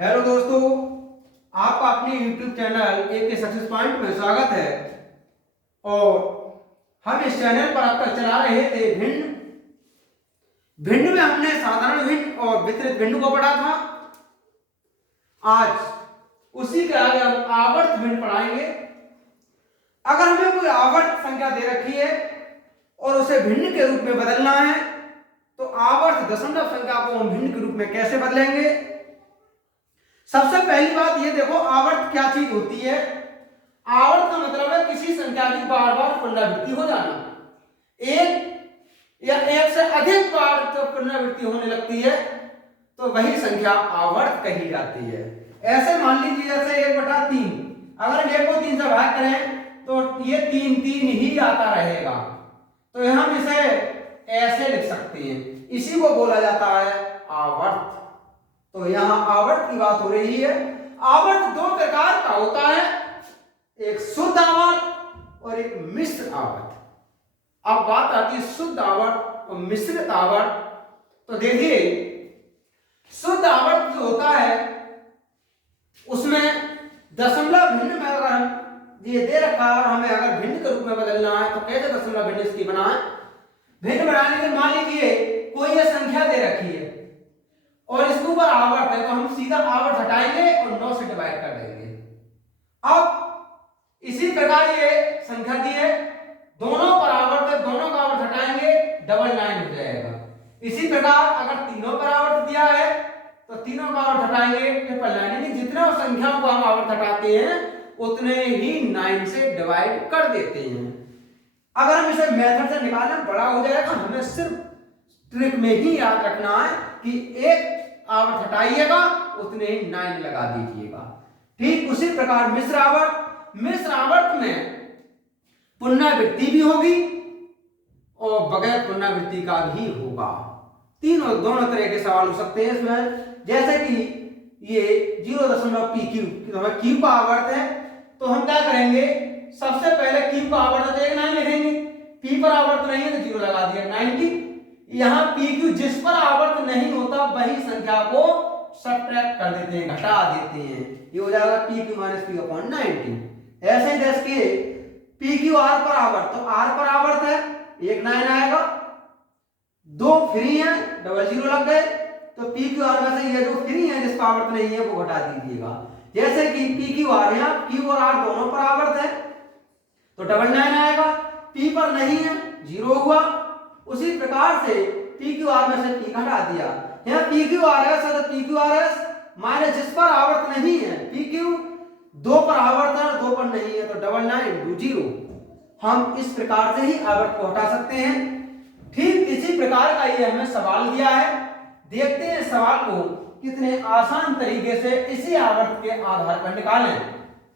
Hello दोस्तों, आपका अपने YouTube चैनल एक सक्सेस पॉइंट में स्वागत है। और हम इस चैनल पर अब तक चला रहे थे भिन्न भिन्न में हमने साधारण भिन्न और वितरित भिन्न को पढ़ा था। आज उसी के आगे हम आवर्त भिन्न पढ़ाएंगे। अगर हमें कोई आवर्त संख्या दे रखी है और उसे भिन्न के रूप में बदलना है तो आवर्त दशमलव संख्या को हम भिन्न के रूप में कैसे बदलेंगे। सबसे पहली बात ये देखो, आवर्त क्या चीज होती है। आवर्त का मतलब है किसी संख्या की बार बार पुनरावृत्ति हो जाना। एक या एक से अधिक बार जब पुनरावृत्ति होने लगती है तो वही संख्या आवर्त कही जाती है। ऐसे मान लीजिए जैसे 1/3, अगर हम 1 को 3 से भाग करें तो ये 3 ही आता रहेगा, तो हम इसे ऐसे लिख सकते हैं। इसी को बोला जाता है आवर्त। तो यहां आवर्त की बात हो रही है। आवर्त दो प्रकार का होता है, एक शुद्ध आवर्त और एक मिश्र आवर्त। अब बात आती है शुद्ध आवर्त और मिश्रित आवर्त। तो देखिए, शुद्ध आवर्त जो होता है उसमें दशमलव भिन्न में अगर हम ये दे रखा है और हमें अगर भिन्न के रूप में बदलना है तो कैसे दशमलव भिन्न इसकी बनाए। भिन्न बनाने के मान लीजिए कोई ये संख्या दे रखी है और इसके ऊपर आवर्त है, तो हम सीधा आवर्त हटाएंगे और 9 से डिवाइड कर देंगे। अब इसी प्रकार ये संख्या दी है, दोनों पर आवर्त है, दोनों का आवर्त हटाएंगे, 999 हो जाएगा। इसी प्रकार अगर तीनों पर आवर्त दिया है तो तीनों का आवर्त हटाएंगे 999, यानी जितने संख्याओं को हम आवर्त हटाते हैं उतने ही 9 से डिवाइड कर देते हैं। अगर हम इसे मेथड से निकालें बड़ा हो जाएगा, हमें सिर्फ ट्रिक में ही याद रखना है कि एक आवर्त हटाइएगा उतने ही 9 लगा दीजिएगा। ठीक उसी प्रकार मिश्र आवर्त में पुनरावृत्ति भी होगी और बगैर पुनरावृत्ति का भी होगा। दोनों तरह के सवाल हो सकते हैं इसमें। जैसे कि ये 0.pq क्यू का आवर्त है, तो हम क्या करेंगे, सबसे पहले क्यू का आवर्त 9 लिखेंगे, पी पर आवर्त नहीं है तो 0 लगा दिया 90। यहां PQ जिस पर आवर्त नहीं होता वही संख्या को सब्ट्रैक्ट कर देते हैं, घटा देते हैं। ये हो जाएगा PQ - P/90। ऐसे ही जैसे कि PQ R पर आवर्त, तो R पर आवर्त है 1 9 आएगा, 2 फ्री है 00 लग गए, तो PQ R में से ये जो फ्री है जिसका आवर्त नहीं है वो घटा दीजिएगा। जैसे कि PQ R है, Q और R दोनों पर आवर्त है तो 99 आएगा, P पर नहीं है 0 हुआ। उसी प्रकार से PQR में से P घटा दिया, यहाँ PQRS है तो PQRS माइनस जिस पर आवर्त नहीं है, PQ 2 पर आवर्त है 2 पर नहीं है तो 99 0। हम इस प्रकार से ही आवर्त को हटा सकते हैं। ठीक इसी प्रकार का ये हमें सवाल दिया है। देखते हैं सवाल को कितने आसान तरीके से इसी आवर्त के आधार पर निकालें।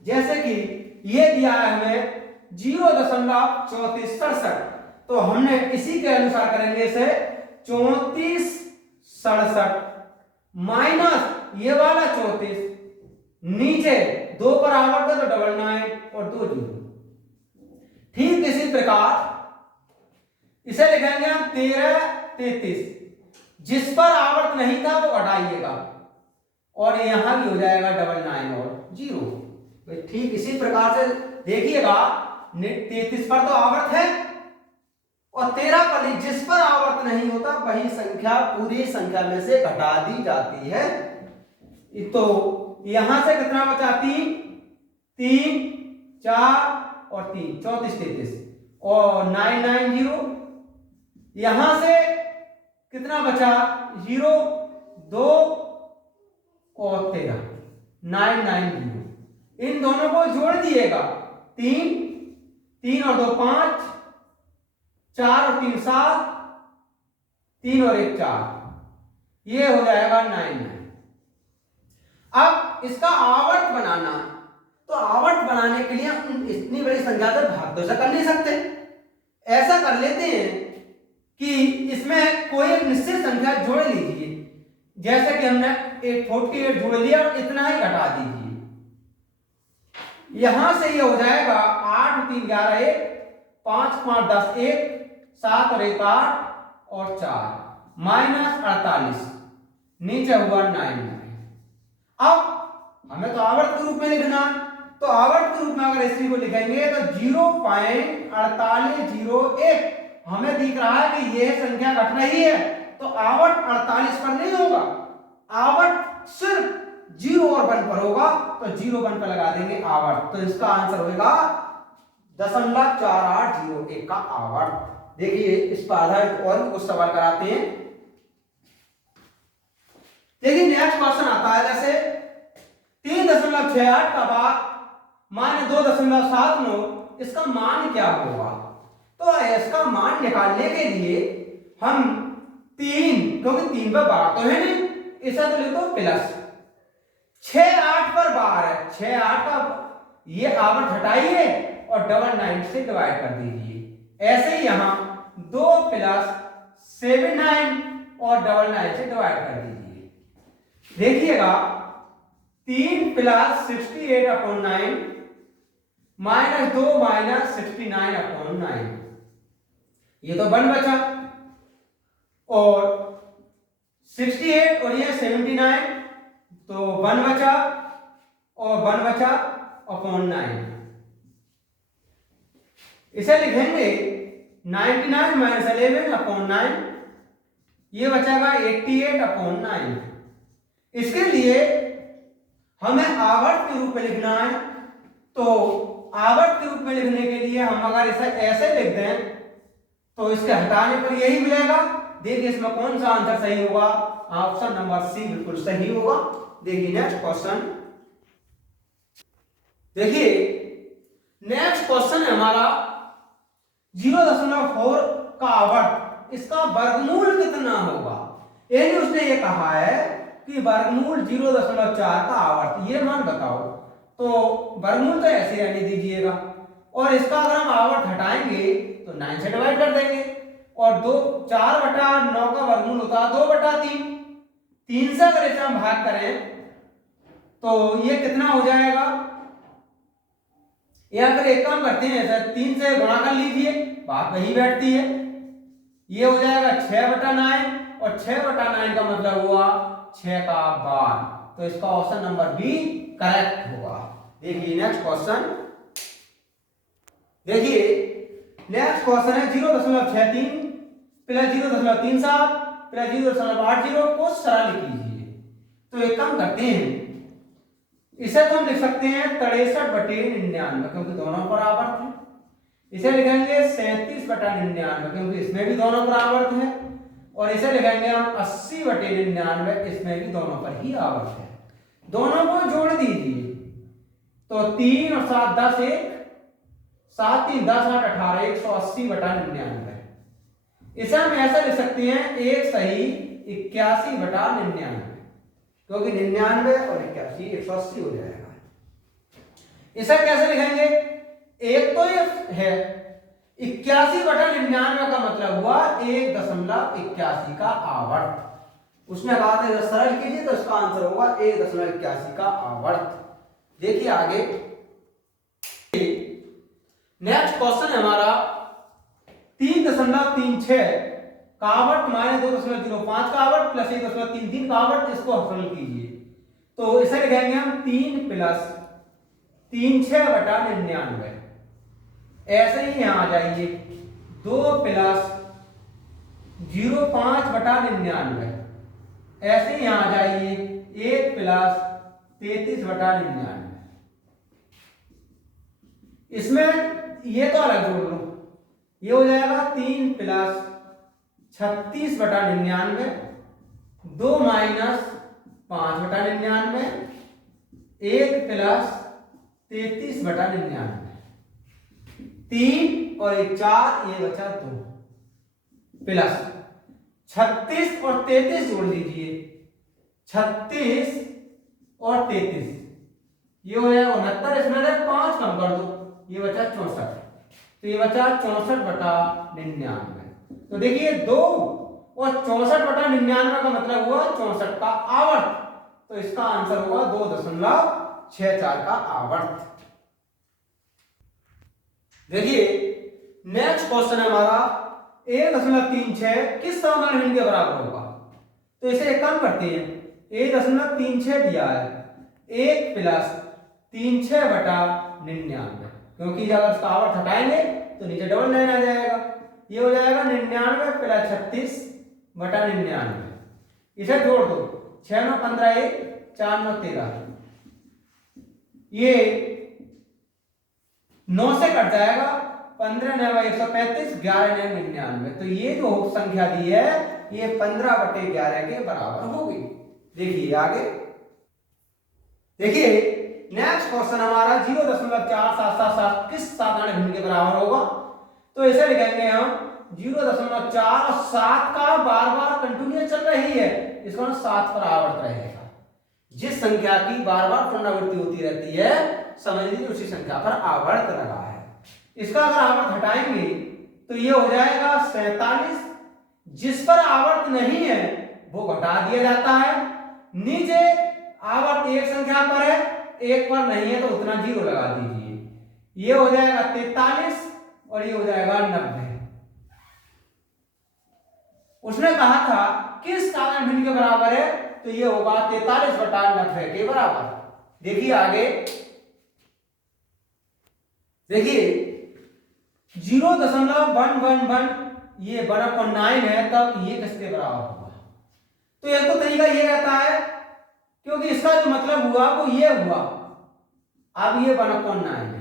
जैसे कि ये दिया है हमें 0.3467, तो हमने इसी के अनुसार करेंगे इसे 3467 माइनस ये वाला 34, नीचे 2 पर आवर्त है तो 99 और 2 0। ठीक इसी प्रकार इसे लिखेंगे हम 1333, जिस पर आवर्त नहीं था वो हटाइएगा और यहां भी हो जाएगा 99 और 0। ठीक इसी प्रकार से देखिएगा, 33 पर तो आवर्त है और 13 पर जिस पर आवर्त नहीं होता वही संख्या पूरी संख्या में से घटा दी जाती है। तो यहां से कितना बचा, 3 4 और 3 34 33 और 990। यहां से कितना बचा, 0 2 और 13 990। इन दोनों को जोड़ दिएगा, 3 और 2 5, 4 और 3 7, 3 और 1 4, ये हो जाएगा 99। अब इसका आवर्त बनाना है, तो आवर्त बनाने के लिए हम इतनी बड़ी संख्या से भाग तो कर नहीं सकते। ऐसा कर लेते हैं कि इसमें कोई एक निश्चित संख्या जोड़ लीजिए। जैसे कि हमने 48 जोड़ लिया और इतना ही घटा दीजिए। यहां से ये हो जाएगा 8 3 11 1, 5 5 10 1, 7 और 1 8 और 4 -48, नीचे हुआ 99। अब में लिखना है, तो आवर्त के रूप में अगर इसी को लिखेंगे तो 0.4801 हमें दिख रहा है कि यह संख्या घट रही है, तो आवर्त 48 पर नहीं होगा, आवर्त सिर्फ 0 और 1 पर होगा, तो 0 1 पर लगा देंगे आवर्त, तो इसका आंसर होगा 0.4801 का आवर्त। देखिए इस पर आधारित और कुछ सवाल कराते हैं। देखिए नेक्स्ट क्वेश्चन आता है, जैसे 3.68 का भाग माने 2.79, इसका मान क्या होगा? तो इसका मान निकालने के लिए हम 3, क्योंकि 3 पर बार तो है नहीं, इसे तो लिख दो प्लस 6 8 पर बार है, 6 8 का ये आवर्त हटाइए और 99 से डिवाइड कर दीजिए। ऐसे ही यहां 2 + 7 9 और 99 से डिवाइड कर दीजिए। देखिएगा 3 + 68/9 -2 - 69/9, ये तो 1 बचा, और 68 और ये 79, तो 1 बचा और 1 बचा अपॉन 9। इसे लिखेंगे 99 - 11/9, ये बचेगा 88/9। इसके लिए हमें आवर्त के रूप में लिखना है, तो आवर्त के रूप में लिखने के लिए हम अगर इसे ऐसे लिख दें तो इसके हटाने पर यही मिलेगा। देखिए इसमें कौन सा आंसर सही होगा? ऑप्शन नंबर सी बिल्कुल सही होगा। देखिए नेक्स्ट क्वेश्चन, देखिए नेक्स्ट क्वेश्चन है हमारा 0.4 का आवर्त, इसका वर्गमूल कितना होगा? यानी उसने ये कहा है कि वर्गमूल 0.4 का आवर्त, ये मान बताओ, तो वर्गमूल तो ऐसे रहने दीजिएगा, और इसका अगर हम आवर्त हटाएंगे तो 9 से डिवाइड कर देंगे, और 4/9 का वर्गमूल होता है 2/3, 3 से अगर इसे हम भाग करें तो ये कितना हो जाएगा? या फिर एक काम करते हैं, ऐसा 3 से गुणा कर लीजिए, बात वही बैठती है, ये हो जाएगा 6/9, और 6/9 का मतलब हुआ 6 का बार, तो इसका ऑप्शन नंबर बी करेक्ट होगा। देखिए नेक्स्ट क्वेश्चन, देखिए नेक्स्ट क्वेश्चन है 0.63 + 0.37 + 0.80 को सरल कीजिए। तो एक काम करते हैं, इसे तो हम लिख सकते हैं 63/99, क्योंकि दोनों पर आवर्त है। इसे लिखेंगे 37/99, क्योंकि इसमें भी दोनों पर आवर्त है, और इसे लिखेंगे हम 80/99, इसमें भी दोनों पर ही आवर्त है। दोनों को जोड़ दीजिए, तो 3 और 7 10 1, 7 3 10 8 18, 180/99। इसे हम ऐसा लिख सकते हैं 1 सही 81/99, क्योंकि 99 और 81 180 हो जाएगा। इसे कैसे लिखेंगे? एक तो ये है 81/99 का मतलब हुआ 1.81 का आवर्त। उसने कहा था सरल कीजिए, तो इसका आंसर होगा 1.81 का आवर्त। देखिए आगे नेक्स्ट क्वेश्चन है हमारा 3.36 का आवर्त माइनस 2.05 का आवर्त प्लस 1.33 का आवर्त, इसको सरल कीजिए। तो इसे लिखेंगे हम 3 + 36/99। ऐसे ही यहां आ जाइए 2 + 05/99। ऐसे ही यहां आ जाइए 1 + 33/99। इसमें ये तो अलग जोड़ लो, ये हो जाएगा 3 + 36/99, 2 - 5/99, 1 + 33/99, 3 और 1 4, ये बचा 2 प्लस 36 और 33 जोड़ दीजिए, 36 और 33 ये हो जाएगा 69, इसमें से 5 कम कर दो, ये बचा 64, तो ये बचा 64/99। तो देखिए 2 और 64/99 का मतलब हुआ 64 का आवर्त, तो इसका आंसर होगा 2.64 का आवर्त। देखिए नेक्स्ट क्वेश्चन है हमारा 1.36 किस समान भिन्न के बराबर होगा? तो इसे एक काम करते हैं, 1.36 दिया है, 1 + 3×6/99, क्योंकि अगर इसका आवर्त हटाएंगे तो नीचे डबल 9 आ जाएगा। ये हो जाएगा 99 प्लस 36/99। इसे जोड़ दो, 6 9 15 1 4 9 13, ये 9 से कट जाएगा, 15 9 135, 11 9 99। तो ये जो संख्या दी है ये 15/11 के बराबर होगी। देखिए आगे, देखिए नेक्स्ट क्वेश्चन हमारा 0.4777 किस साधारण भिन्न के बराबर होगा। तो ऐसे लिखेंगे हम 0.4 और 7 का बार बार कंटिन्यूस चल रही है, इसको ना 7 पर आवर्त रहेगा। जिस संख्या की बार बार पुनरावृत्ति होती रहती है समझ लीजिए उसी संख्या पर आवर्त लगा है। इसका अगर आवर्त हटाएंगे तो ये हो जाएगा 47। जिस पर आवर्त नहीं है वो घटा दिया जाता है। नीचे आवर्त एक संख्या पर है, एक पर नहीं है तो उतना 0 लगा दीजिए। ये हो जाएगा 43 और ये हो जाएगा 90। उसने कहा था किस साधारण भिन्न के बराबर है, तो ये होगा 43/90 के बराबर। देखिए आगे, देखिए 0.111 ये 1/9 है, तब ये किसके बराबर होगा। तो एक तो तरीका ये रहता है, क्योंकि इसका जो मतलब हुआ वो ये हुआ, अब ये 1/9 है,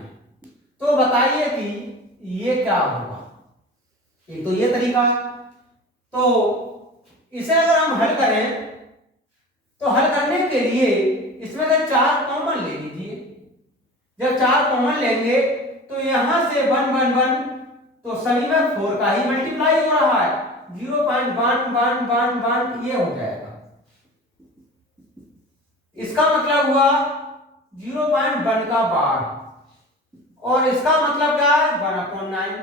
तो बताइए कि ये क्या होगा। एक तो ये तरीका है, तो इसे अगर हम हल करें तो हल करने के लिए इसमें से 4 कॉमन ले लीजिए। जब 4 कॉमन लेंगे तो यहां से 1 तो सभी में 4 का ही मल्टीप्लाई हो रहा है, 0.1111 ये हो जाएगा। इसका मतलब हुआ 0.1 का बार, और इसका मतलब क्या है 1/9,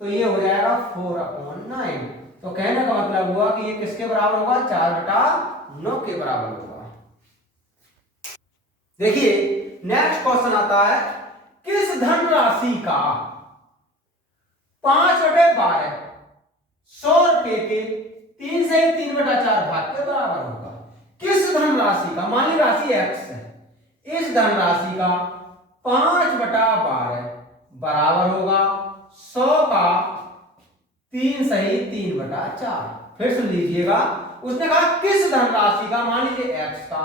तो ये हो जाएगा 4/9। तो कहने का मतलब हुआ कि ये किसके बराबर होगा, 4/9 के बराबर होगा। देखिए नेक्स्ट क्वेश्चन आता है, किस धनराशि का 5/12 100 रुपए के 3 से 3/4 भाग के बराबर होगा। किस धनराशि का, मान ली राशि x है, इस धनराशि का 5/12 बराबर होगा 100 का 3 सही 3/4। फिर सुन लीजिएगा, उसने कहा किस धनराशि का, मान लीजिए x का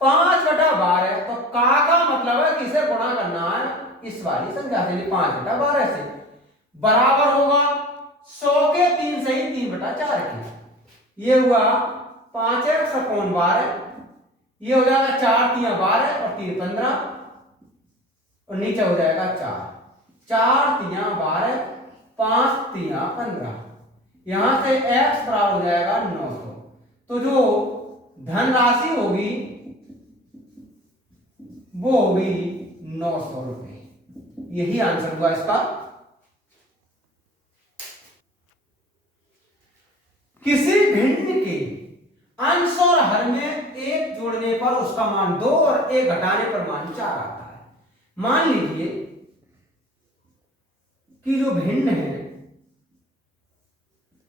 5/12, तो का मतलब है कि इसे गुणा करना है इस वाली संख्या से, 5/12 से, बराबर होगा 100 के 3 सही 3/4 के। ये हुआ 5x/12, ये हो जाएगा 4 3 12 और 3 15, और नीचे हो जाएगा 4 4 3 12 5 3 15। यहां से x बराबर हो जाएगा 900। तो जो धनराशि होगी वो होगी 900 रुपए। यही आंसर हुआ इसका। किसी भिन्न के अंश और हर में 1 जोड़ने पर उसका मान 2 और 1 घटाने पर मान 4 आता है। मान लीजिए कि जो भिन्न है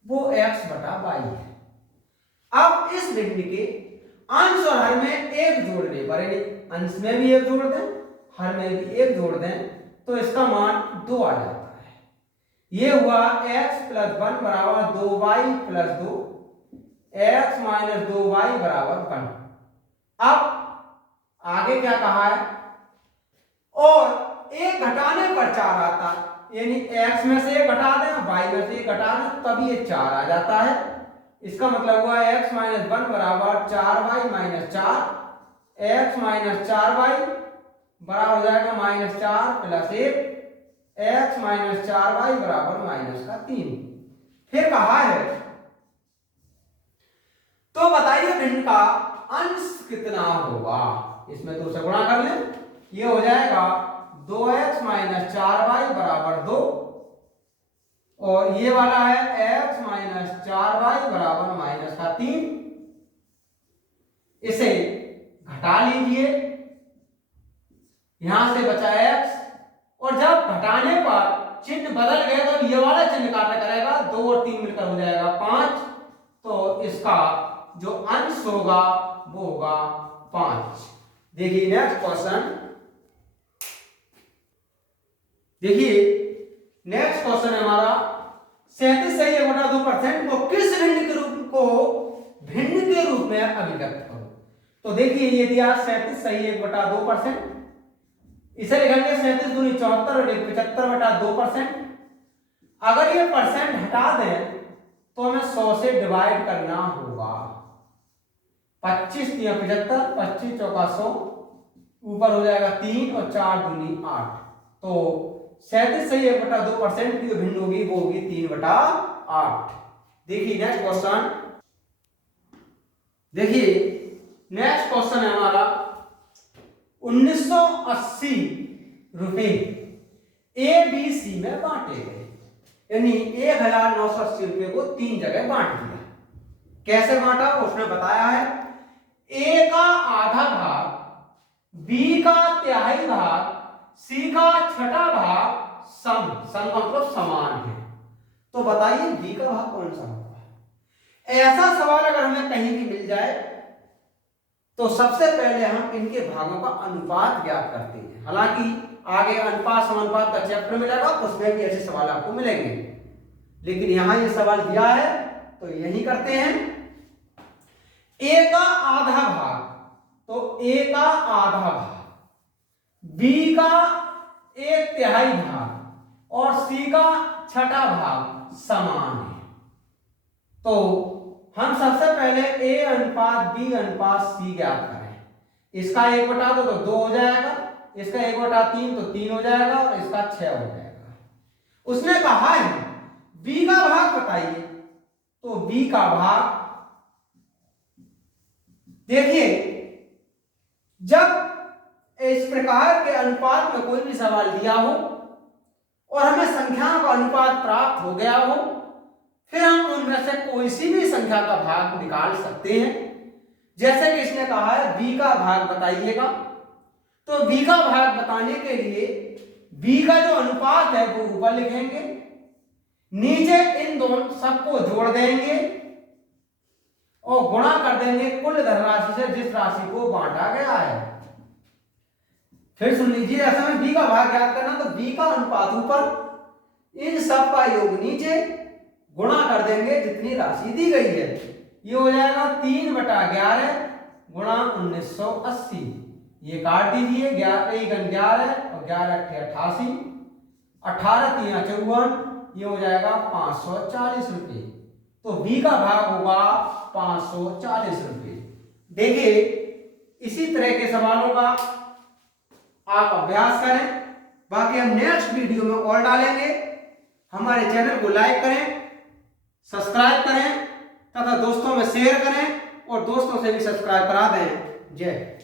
वो x/y है। अब इस भिन्न के अंश और हर में 1 जोड़ने पर, यानी अंश में भी 1 जोड़ दें, हर में भी 1 जोड़ दें, तो इसका मान 2 आ जाता है। ये हुआ x + 1 बराबर 2y + 2, x - 2y बराबर 1। अब आगे क्या कहा है, और 1 घटाने पर 4 आता है, यानी x में से 1 घटा दें, y में से 1 घटा दें, तब ये 4 आ जाता है। इसका मतलब हुआ x - 1 बराबर 4y - 4, x - 4y बराबर हो जाएगा -4 + 1, x - 4y बराबर -3। फिर कहा है, तो बताइए भिन्न का अंश कितना होगा। इसमें 2 से गुणा कर लें, ये हो जाएगा 2x - 4y बराबर 2, और ये वाला है x - 4y बराबर -3। इसे घटा लीजिए, यहां से बचा x, और जब घटाने पर चिन्ह बदल गए तो ये वाला चिन्ह कार्य करेगा, 2 और 3 मिलकर हो जाएगा 5। तो इसका जो अंश होगा वो होगा 5। देखिए नेक्स्ट क्वेश्चन, देखिए नेक्स्ट क्वेश्चन है हमारा 37 सही 1/2% को किस भिन्न के रूप में अभिव्यक्त करो। तो देखिए ये दिया 37 सही 1/2%, इसे लिखेंगे 37 दूनी 74 और 75/2%। अगर ये परसेंट हटा दें तो हमें 100 से डिवाइड करना होगा। 25 × 75, 25 चौका 100, ऊपर हो जाएगा 3 और 4 दूनी 8। तो 37 सही 1/2% की जो भिन्न होगी वो होगी 3/8। देखिए नेक्स्ट क्वेश्चन, देखिए नेक्स्ट क्वेश्चन है हमारा 1980 रुपए ABC में बांटे गए, यानी 1980 रुपए को 3 जगह बांट दिया। कैसे बांटा उसने बताया है। A का आधा भाग, B का तिहाई भाग, C का छठा भाग सम मतलब समान है। तो बताइए B का भाग कौन सा होगा। ऐसा सवाल अगर हमें कहीं भी मिल जाए तो सबसे पहले हम इनके भागों का अनुपात ज्ञात करते हैं। हालांकि आगे अनुपात समानुपात का चैप्टर मिलेगा, उसमें भी ऐसे सवाल आपको मिलेंगे, लेकिन यहां ये सवाल दिया है तो यही करते हैं। A का आधा भाग, तो A का आधा भाग, B का 1/3 भाग और C का छठा भाग समान है। तो हम सबसे पहले A अनुपात B अनुपात C ज्ञात करें। इसका 1/2 तो 2 हो जाएगा, इसका 1/3 तो 3 हो जाएगा और इसका 6 हो जाएगा। उसने कहा है B का भाग बताइए, तो B का भाग देखिए, जब इस प्रकार के अनुपात में कोई भी सवाल दिया हो और हमें संख्याओं का अनुपात प्राप्त हो गया हो, फिर हम उनमें से कोई सी भी संख्या का भाग निकाल सकते हैं। जैसे कि इसने कहा है B का भाग बताइएगा, तो B का भाग बताने के लिए B का जो अनुपात है वो ऊपर लिखेंगे, नीचे इन दोनों सबको जोड़ देंगे और गुणा कर देंगे कुल धनराशि से जिस राशि को बांटा गया है। फिर सुन लीजिए, ऐसा में B का भाग ज्ञात करना, तो B का अनुपात ऊपर, इन सब का योग नीचे, गुणा कर देंगे जितनी राशि दी गई है। ये हो जाएगा 3/11 गुणा 1980। ये काट दीजिए, 11 और 11 88, 18 × 54, ये हो जाएगा 540 रुपये। तो B का भाग होगा 540 रुपये। देखिए इसी तरह के सवालों का आप अभ्यास करें, बाकी हम नेक्स्ट वीडियो में और डालेंगे। हमारे चैनल को लाइक करें, सब्सक्राइब करें तथा दोस्तों में शेयर करें और दोस्तों से भी सब्सक्राइब करा दें। जय।